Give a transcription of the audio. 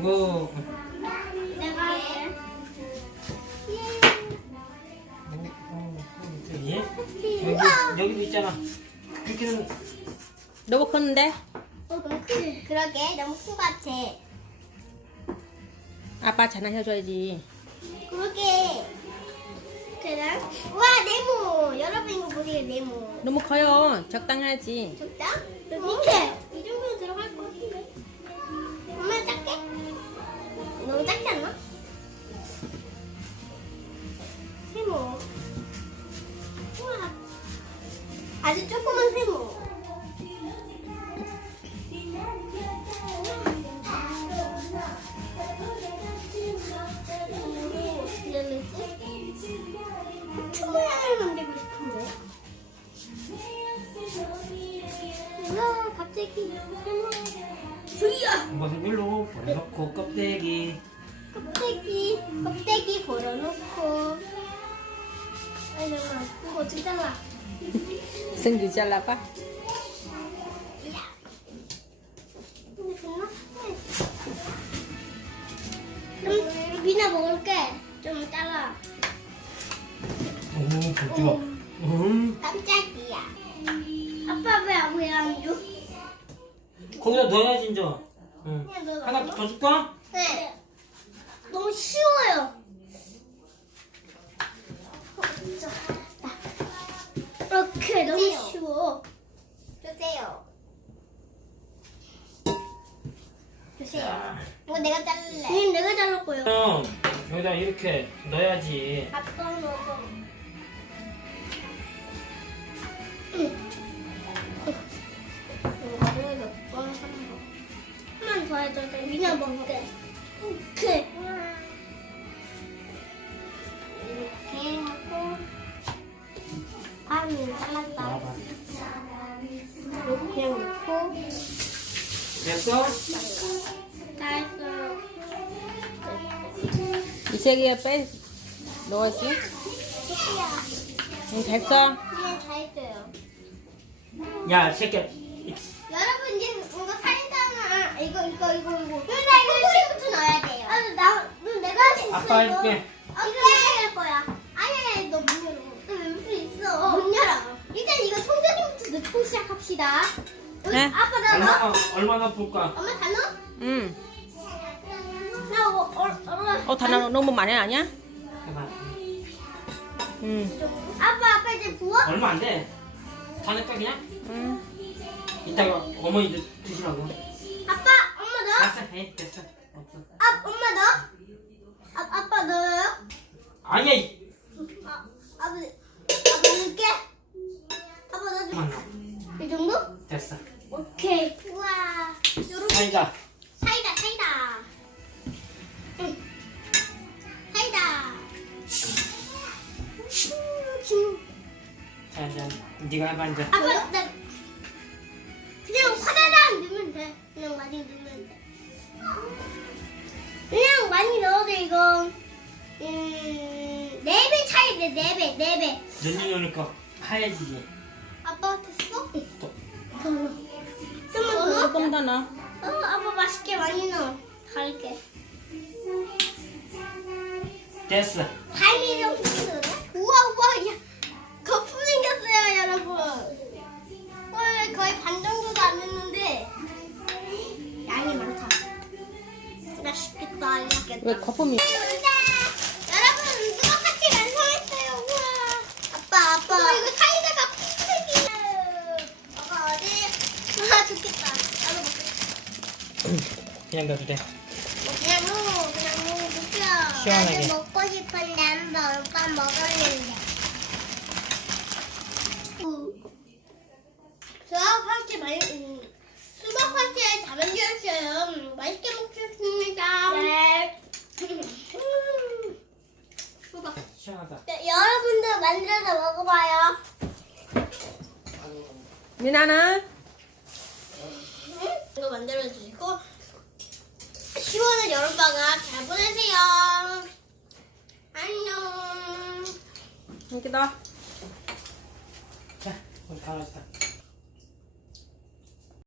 이거 내가 할게. 여기 여기 여기도 있잖아. 여기는 너무 컸는데? 어, 너무 크. 그러게 너무 큰 것 같아. 아빠 전화해줘야지. 그러게. 그냥 와 네모. 여러분 이거 보세요 네모. 너무 커요. 적당하지. 적다? 이렇게 너무 작지 않나? 세모. 우와. 아주 조그만 세모. 트 모양을 만들고 싶은데. 우와 갑자기 으야 이것은 일로 보내놓고 껍데기. 껍데기 껍데기 걸어놓고 아니 잠깐만 이거 어떻게 잘라 승규 잘라봐. 근데. 좀 미나 먹을게 좀 잘라 오, 불뜨거. 음, 깜짝이야 아빠 왜왜안 줘? 거기다 넣어야지 이제. 응. 그냥 넣어 하나 더 줄까? 네. 너무 쉬워요. 이렇게 너무 쉬워. 주세요. 주세요. 이거 내가 자를래 응 내가 거예요. 어, 여기다 이렇게 넣어야지. 아빠 넣어 그냥 넣고 됐어? 다 했어요 이세기에 빼. 넣었지? 소피야 응, 됐어. 그냥 다 했어요 야, 새끼야. 여러분 이제 이거 살잖아. 이거 이거 이거 이거. 근데 이거 시부터 넣어야 돼요. 아니 나 내가 할수 있어. 아빠 이거. 해줄게. 어, 이거 할 거야. 아니 아니 너못 열어. 너열수 있어. 못 열어. 일단 이거 청자님부터 넣고 시작합시다. 응? 네. 아빠 나 넣어. 얼마나, 얼마나 풀까? 엄마 다 넣어? 응. 나 어, 어? 어, 다 나, 너무 많이 아니야? 해봐. 응. 아빠 아빠 이제 부어? 얼마 안 돼. 다 넣을까, 그냥? 응. 이따가 어머니들 드시라고. 아빠 엄마 넣어? 됐어, 해, 됐어. 없어. 아 엄마 넣어? 아 아빠 넣어요? 아니야, 이- 됐어. 오케이. 우와. 요렇게. 사이다. 사이다, 사이다. 응. 사이다. 음, 김. 자, 이제 네가 해봐, 이제. 아빠, 나 그냥 화다닥 넣으면 돼. 그냥 많이 넣으면 돼. 그냥 많이 넣어도 이거 음, 네배 차이 돼, 네 배, 네 배. 넣는 거니까 하얘지지. 조금 더 넣어. 어, 아빠 맛있게 많이 넣어. 갈게. 됐어. 좀 주세요. 우와 우와 야 거품 생겼어요 여러분. 와 거의 반 정도도 안 됐는데 양이 많다. 맛있겠다 맛있겠다. 왜 거품이? 여러분 똑같이 완성했어요. 우와. 아빠 아빠. 이거 사이다가 핑크색이. 아빠 어디? 와 좋겠다. 먹게. 그냥 넣어도 돼. 그냥 먹어 먹자. 시원하게. 나도 먹고 싶은데 한번 오빠 먹었는데. 수학 학기 많이 음, 수박 잘 만들었어요. 음, 맛있게 먹겠습니다. 네. 수박. 시원하다. 네, 여러분도 만들어서 먹어봐요. 미나는? 이거 만들어 주시고 시원한 여름방학 잘 보내세요. 안녕. 이렇게. 자, 우리 강아지 다.